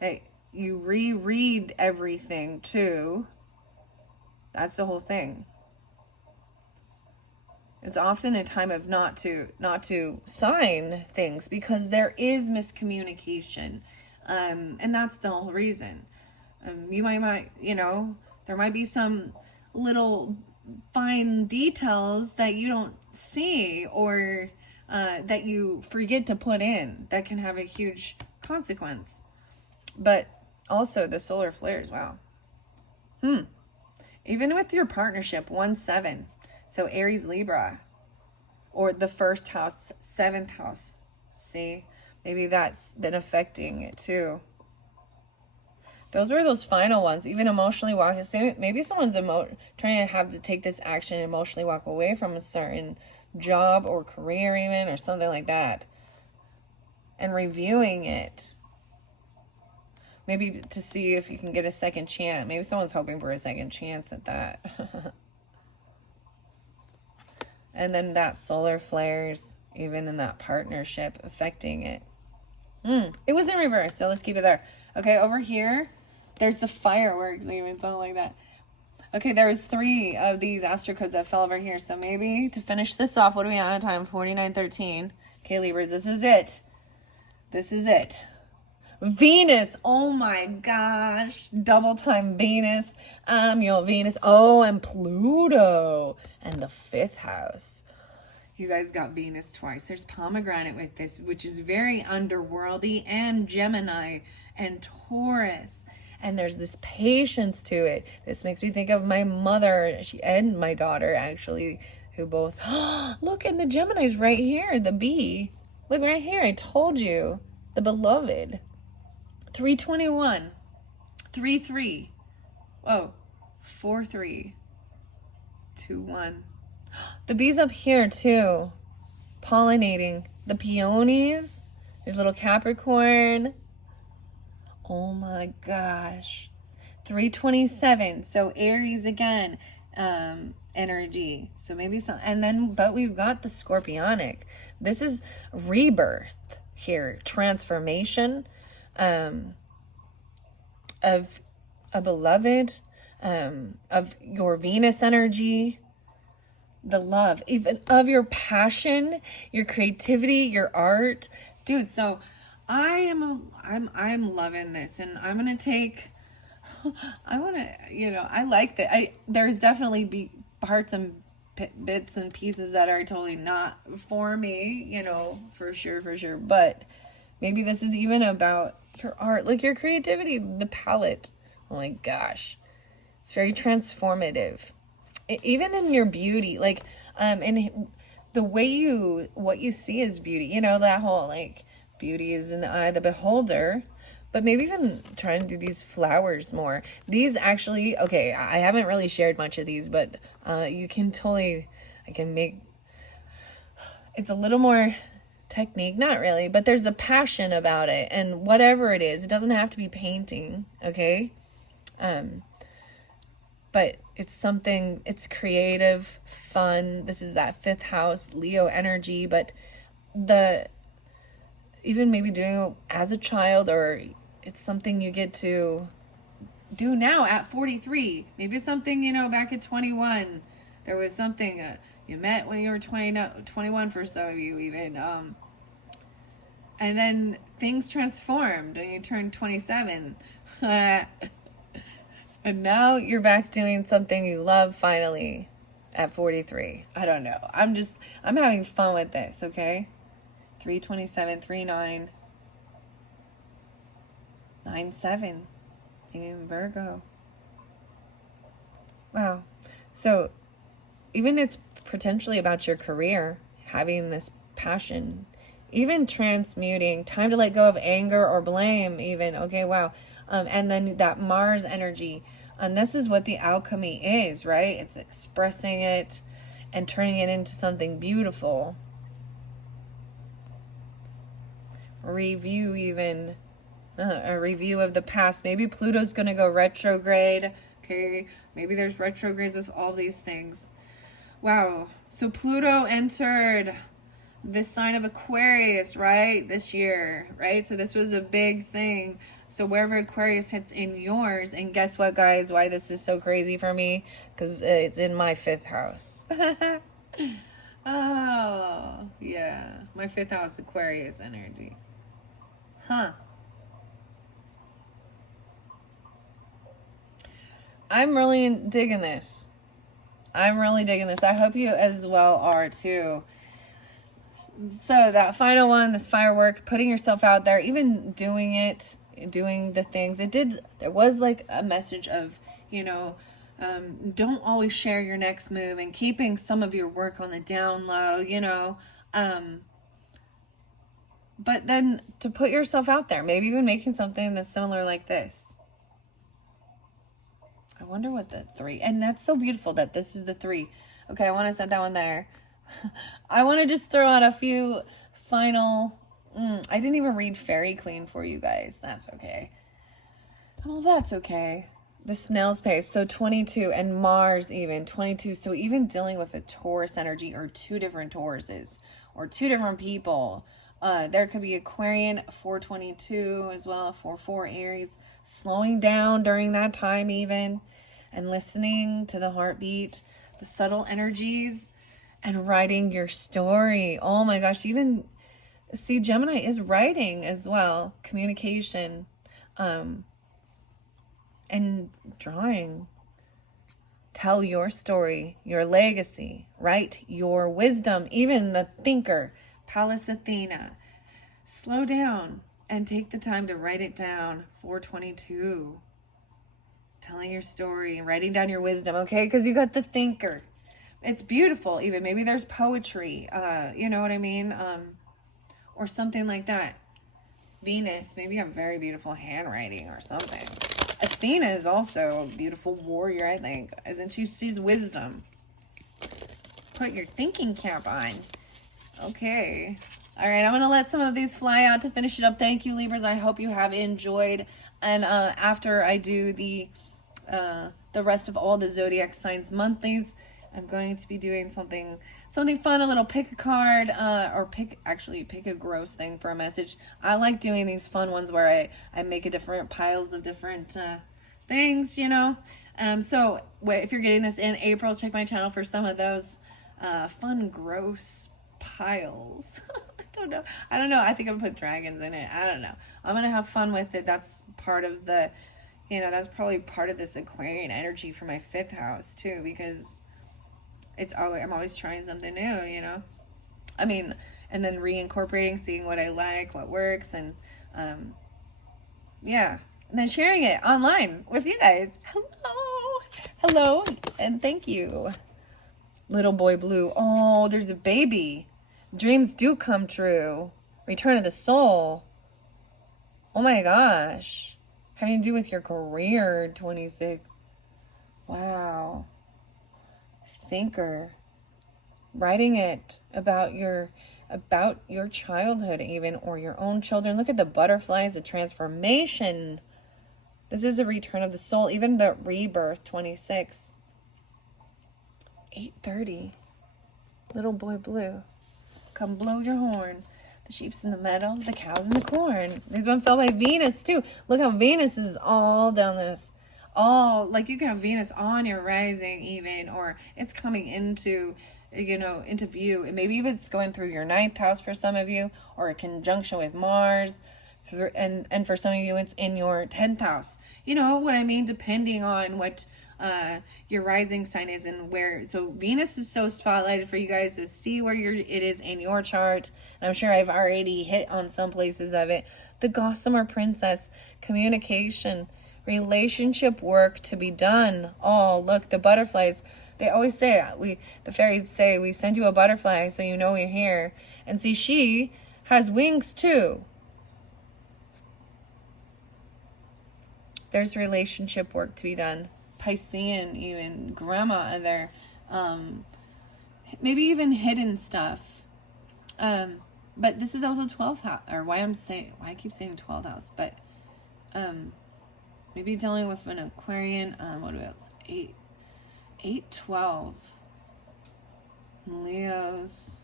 that you reread everything too. That's the whole thing. It's often a time of not to sign things because there is miscommunication, and that's the whole reason. You might there might be some little fine details that you don't see, or that you forget to put in, that can have a huge consequence. But also the solar flares, wow. Even with your partnership, 1-7. So Aries, Libra, or the first house, 7th house. See, maybe that's been affecting it too. Those were those final ones. Even emotionally walking. Maybe someone's trying to have to take this action, emotionally walk away from a certain job or career even, or something like that. And reviewing it. Maybe to see if you can get a second chance. Maybe someone's hoping for a second chance at that. And then that solar flares, even in that partnership, affecting it. It was in reverse, so let's keep it there. Okay, over here, there's the fireworks, even something like that. Okay, there was 3 of these astro codes that fell over here. So maybe to finish this off, what are we on time? 49:13. Okay, Libras, this is it. This is it. Venus, oh my gosh, double time Venus, your Venus, and Pluto, and the 5th house. You guys got Venus twice. There's pomegranate with this, which is very underworldy, and Gemini, and Taurus, and there's this patience to it. This makes me think of my mother, and my daughter, actually, who both, look, and the Gemini's right here, the bee. Look right here, I told you, the beloved. 321. 3-3. Whoa, 4-3, 2-1. The bees up here too, pollinating the peonies. There's little Capricorn. Oh my gosh. 327. So Aries again, energy. So maybe some, and then, but we've got the Scorpionic. This is rebirth here, transformation, of a beloved, of your Venus energy, the love, even of your passion, your creativity, your art. Dude, so I'm loving this, and I'm going to take, I want to, I like that. There's definitely parts and bits and pieces that are totally not for me, for sure. But maybe this is even about your art, like your creativity, the palette. Oh my gosh. It's very transformative. Even in your beauty, like, in the way what you see is beauty, that whole, like, beauty is in the eye of the beholder. But maybe even trying to do these flowers more. These actually, okay, I haven't really shared much of these, but you can totally, I can make, it's a little more technique, not really, but there's a passion about it. And whatever it is, it doesn't have to be painting, okay? But it's something, it's creative, fun. This is that 5th house, Leo energy, but even maybe doing it as a child, or it's something you get to do now at 43. Maybe it's something, back at 21. There was something you met when you were 21 for some of you even. And then things transformed and you turned 27. And now you're back doing something you love finally at 43. I don't know. I'm having fun with this, okay? 327, 39, 97, in Virgo. Wow. So even it's potentially about your career, having this passion, even transmuting, time to let go of anger or blame even. Okay, wow. And then that Mars energy. And this is what the alchemy is, right? It's expressing it and turning it into something beautiful. Review even. A review of the past. Maybe Pluto's going to go retrograde. Okay, maybe there's retrogrades with all these things. Wow. So Pluto entered this sign of Aquarius, right? This year, right? So this was a big thing. So wherever Aquarius hits in yours, and guess what, guys? Why this is so crazy for me? Because it's in my 5th house. Oh, yeah. My 5th house, Aquarius energy. Huh. I'm really digging this. I'm really digging this. I hope you as well are too. So that final one, this firework, putting yourself out there, even doing it, doing the things. There was like a message of, don't always share your next move and keeping some of your work on the down low, but then to put yourself out there, maybe even making something that's similar like this. I wonder what the 3, and that's so beautiful that this is the 3. Okay, I want to set that one there. I want to just throw out a few final, I didn't even read Fairy Queen for you guys. That's okay. Well, that's okay. The snail's pace, so 22, and Mars even, 22. So even dealing with a Taurus energy, or 2 different Tauruses, or 2 different people. There could be Aquarian, 422 as well, 44 Aries, slowing down during that time even, and listening to the heartbeat, the subtle energies, and writing your story. Oh my gosh, even, see, Gemini is writing as well, communication, and drawing. Tell your story, your legacy, write your wisdom, even the thinker, Pallas Athena. Slow down and take the time to write it down. 422. Telling your story, writing down your wisdom, okay? Because you got the thinker. It's beautiful, even. Maybe there's poetry, you know what I mean? Or something like that. Venus, maybe you have very beautiful handwriting or something. Athena is also a beautiful warrior, I think. Isn't she? She's wisdom. Put your thinking cap on. Okay. All right, I'm going to let some of these fly out to finish it up. Thank you, Libras. I hope you have enjoyed. And after I do the rest of all the zodiac signs monthlies, I'm going to be doing something fun, a little pick a card, or pick a gross thing for a message. I like doing these fun ones where I make a different piles of different things, you know. So if you're getting this in April, check my channel for some of those fun, gross piles. I don't know. I think I'm gonna put dragons in it. I don't know. I'm gonna have fun with it. That's part of the, that's probably part of this Aquarian energy for my 5th house too, because I'm always trying something new, I mean, and then reincorporating, seeing what I like, what works, and yeah, and then sharing it online with you guys. Hello, and thank you. Little boy blue. Oh, there's a baby. Dreams do come true. Return of the soul. Oh my gosh. Having to do with your career, 26. Wow. Thinker. Writing it about your childhood even, or your own children. Look at the butterflies, the transformation. This is a return of the soul. Even the rebirth, 26. 8:30. Little boy blue. Come blow your horn. The sheep's in the meadow, the cow's in the corn. This one fell by Venus too. Look how Venus is all down this. All, like you can have Venus on your rising even, or it's coming into, into view. And maybe even it's going through your 9th house for some of you, or a conjunction with Mars. And for some of you, it's in your 10th house. You know what I mean? Depending on what your rising sign is and where. So Venus is so spotlighted for you guys to see where it is in your chart. And I'm sure I've already hit on some places of it. The Gossamer Princess, communication, relationship work to be done. Oh, look, the butterflies. They always say, the fairies say, we send you a butterfly so you know we're here. And see, she has wings too. There's relationship work to be done. Piscean, even grandma there, maybe even hidden stuff. But this is also 12th house, or why I keep saying 12th house, but maybe dealing with an Aquarian. What else? 8, 12. Leos.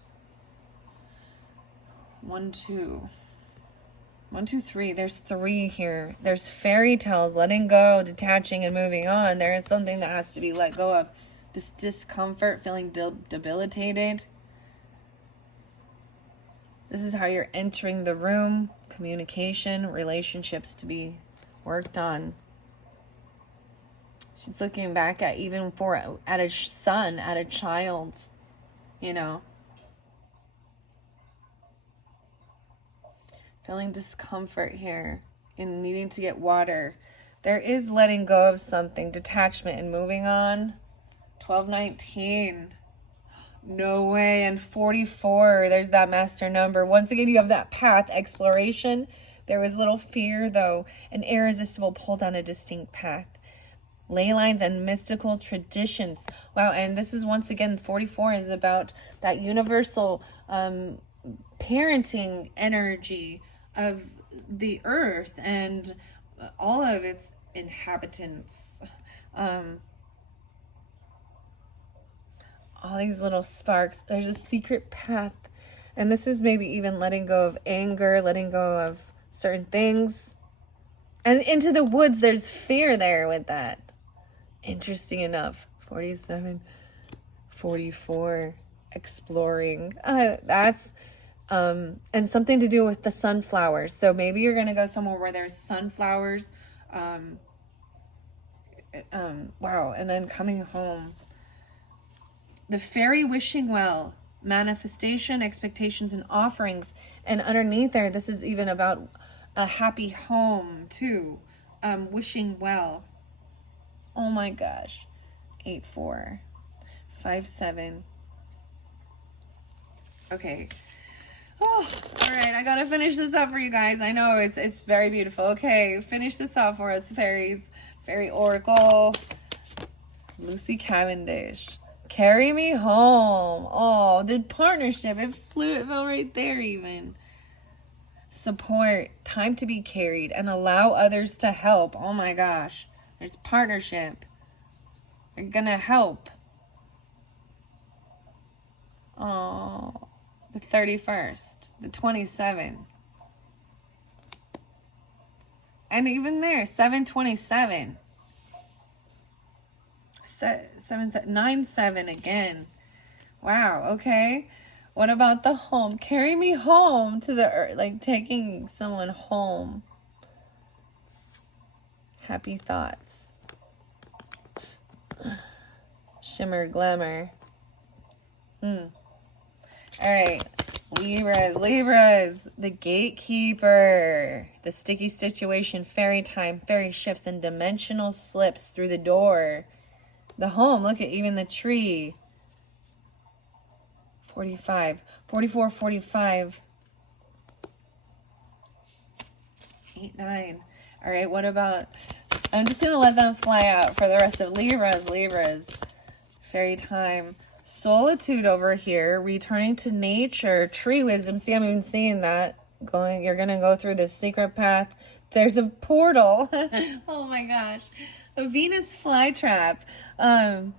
1, 2. 1, 2, 3. There's 3 here. There's fairy tales, letting go, detaching, and moving on. There is something that has to be let go of. This discomfort, feeling debilitated. This is how you're entering the room. Communication, relationships to be worked on. She's looking back at at a son, at a child, Feeling discomfort here in needing to get water. There is letting go of something, detachment and moving on. 1219. No way. And 44. There's that master number. Once again, you have that path, exploration. There was little fear, though. An irresistible pull down a distinct path. Ley lines and mystical traditions. Wow. And this is, once again, 44 is about that universal parenting energy of the earth and all of its inhabitants. All these little sparks. There's a secret path. And this is maybe even letting go of anger, letting go of certain things. And into the woods, there's fear there with that. Interesting enough. 47, 44, exploring. That's and something to do with the sunflowers. So maybe you're going to go somewhere where there's sunflowers. Wow. And then coming home. The fairy wishing well. Manifestation, expectations, and offerings. And underneath there, this is even about a happy home too. Wishing well. Oh my gosh. 8, 4, 5, 7. Okay. Oh, all right. I gotta finish this up for you guys. I know it's very beautiful. Okay, finish this off for us, fairies. Fairy Oracle. Lucy Cavendish. Carry me home. Oh, the partnership. It fell right there even. Support. Time to be carried and allow others to help. Oh my gosh. There's partnership. They're gonna help. Oh, the 31st, the 27th. And even there, 727. 9-7 again. Wow, okay. What about the home? Carry me home to the earth, like taking someone home. Happy thoughts. Shimmer, glamour. All right. Libras. The gatekeeper. The sticky situation. Fairy time. Fairy shifts and dimensional slips through the door. The home. Look at even the tree. 45. 44, 45. 8, 9. All right, what about... I'm just going to let them fly out for the rest of Libras. Fairy time. Solitude over here. Returning to nature. Tree wisdom. See, I'm even seeing that. You're going to go through this secret path. There's a portal. Oh my gosh. A Venus flytrap. And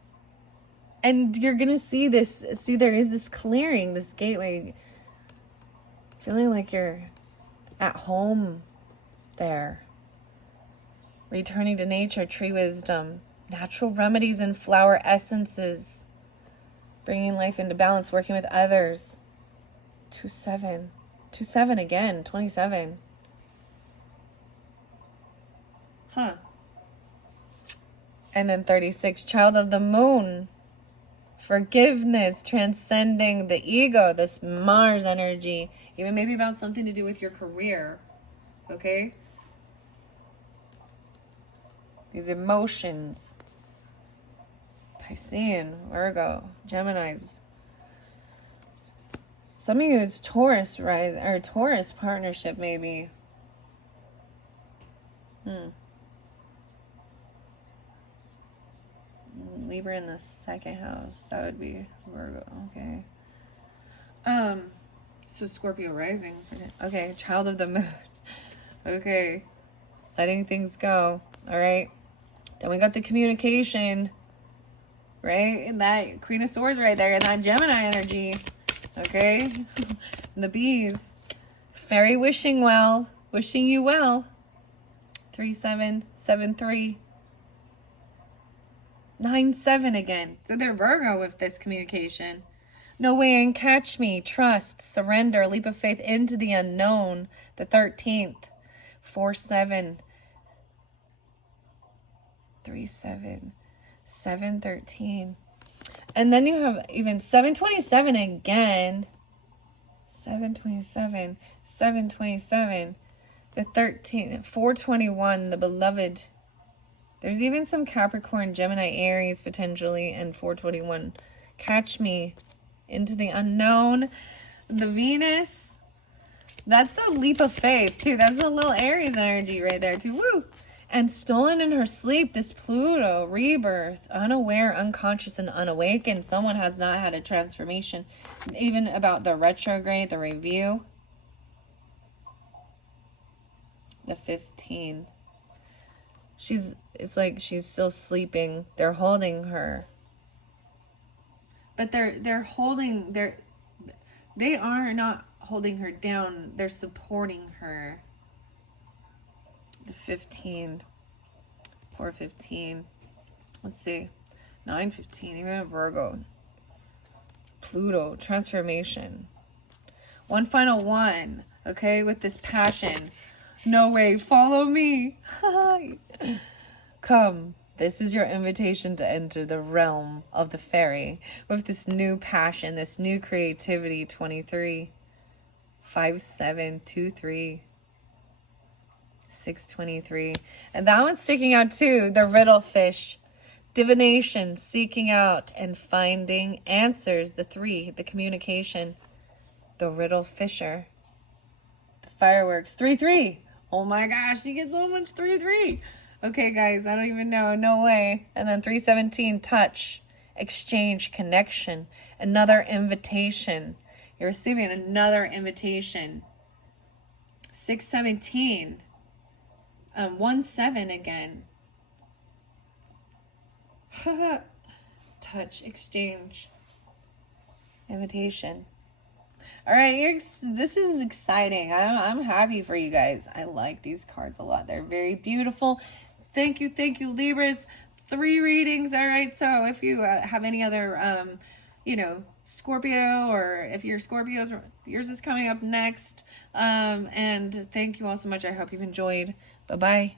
you're going to see this. See, there is this clearing, this gateway. Feeling like you're at home there. Returning to nature, tree wisdom, natural remedies and flower essences, bringing life into balance, working with others. 2-7. 2-7 again, 27. Huh. And then 36, child of the moon. Forgiveness, transcending the ego, this Mars energy. Even maybe about something to do with your career. Okay? These emotions. Piscean, Virgo, Geminis. Some of you is Taurus, right? Or Taurus partnership, maybe. Libra in the second house. That would be Virgo. Okay. So Scorpio rising. Okay, child of the moon. Okay. Letting things go. All right. Then we got the communication, right? And that Queen of Swords right there, and that Gemini energy, okay? And the bees. Fairy wishing well, wishing you well. 3-7, 7-3. 9-7 again. So they're Virgo with this communication. No way and catch me. Trust, surrender, leap of faith into the unknown. The 13th. 4-7. 3-7, 7-13. And then you have even 7-27 again. 7-27, 7-27. The 13th, 4-21, the beloved. There's even some Capricorn, Gemini, Aries potentially, and 4-21. Catch me into the unknown. The Venus. That's a leap of faith too. That's a little Aries energy right there too. Woo! And stolen in her sleep, this Pluto, rebirth, unaware, unconscious, and unawakened. Someone has not had a transformation. Even about the retrograde, the review. The 15. It's like she's still sleeping. They're holding her. But they are not holding her down. They're supporting her. The 15, 4-15, let's see, 9-15, even a Virgo, Pluto, transformation, one final one, okay, with this passion, no way, follow me, come, this is your invitation to enter the realm of the fairy, with this new passion, this new creativity, 23, 5-7, 2-3, 6-23. And that one's sticking out too. The riddle fish. Divination. Seeking out and finding answers. The 3. The communication. The riddle fisher. The fireworks. 3-3. Oh my gosh. You get so much 3-3. Okay, guys, I don't even know. No way. And then 317, touch, exchange, connection, another invitation. You're receiving another invitation. 617, 17 again. Touch, exchange, invitation. All right, this is exciting. I'm happy for you guys. I like these cards a lot. They're very beautiful. Thank you, Libras. 3 readings. All right, so if you have any other, Scorpio, or if you're Scorpios, yours is coming up next. And thank you all so much. I hope you've enjoyed. Bye-bye.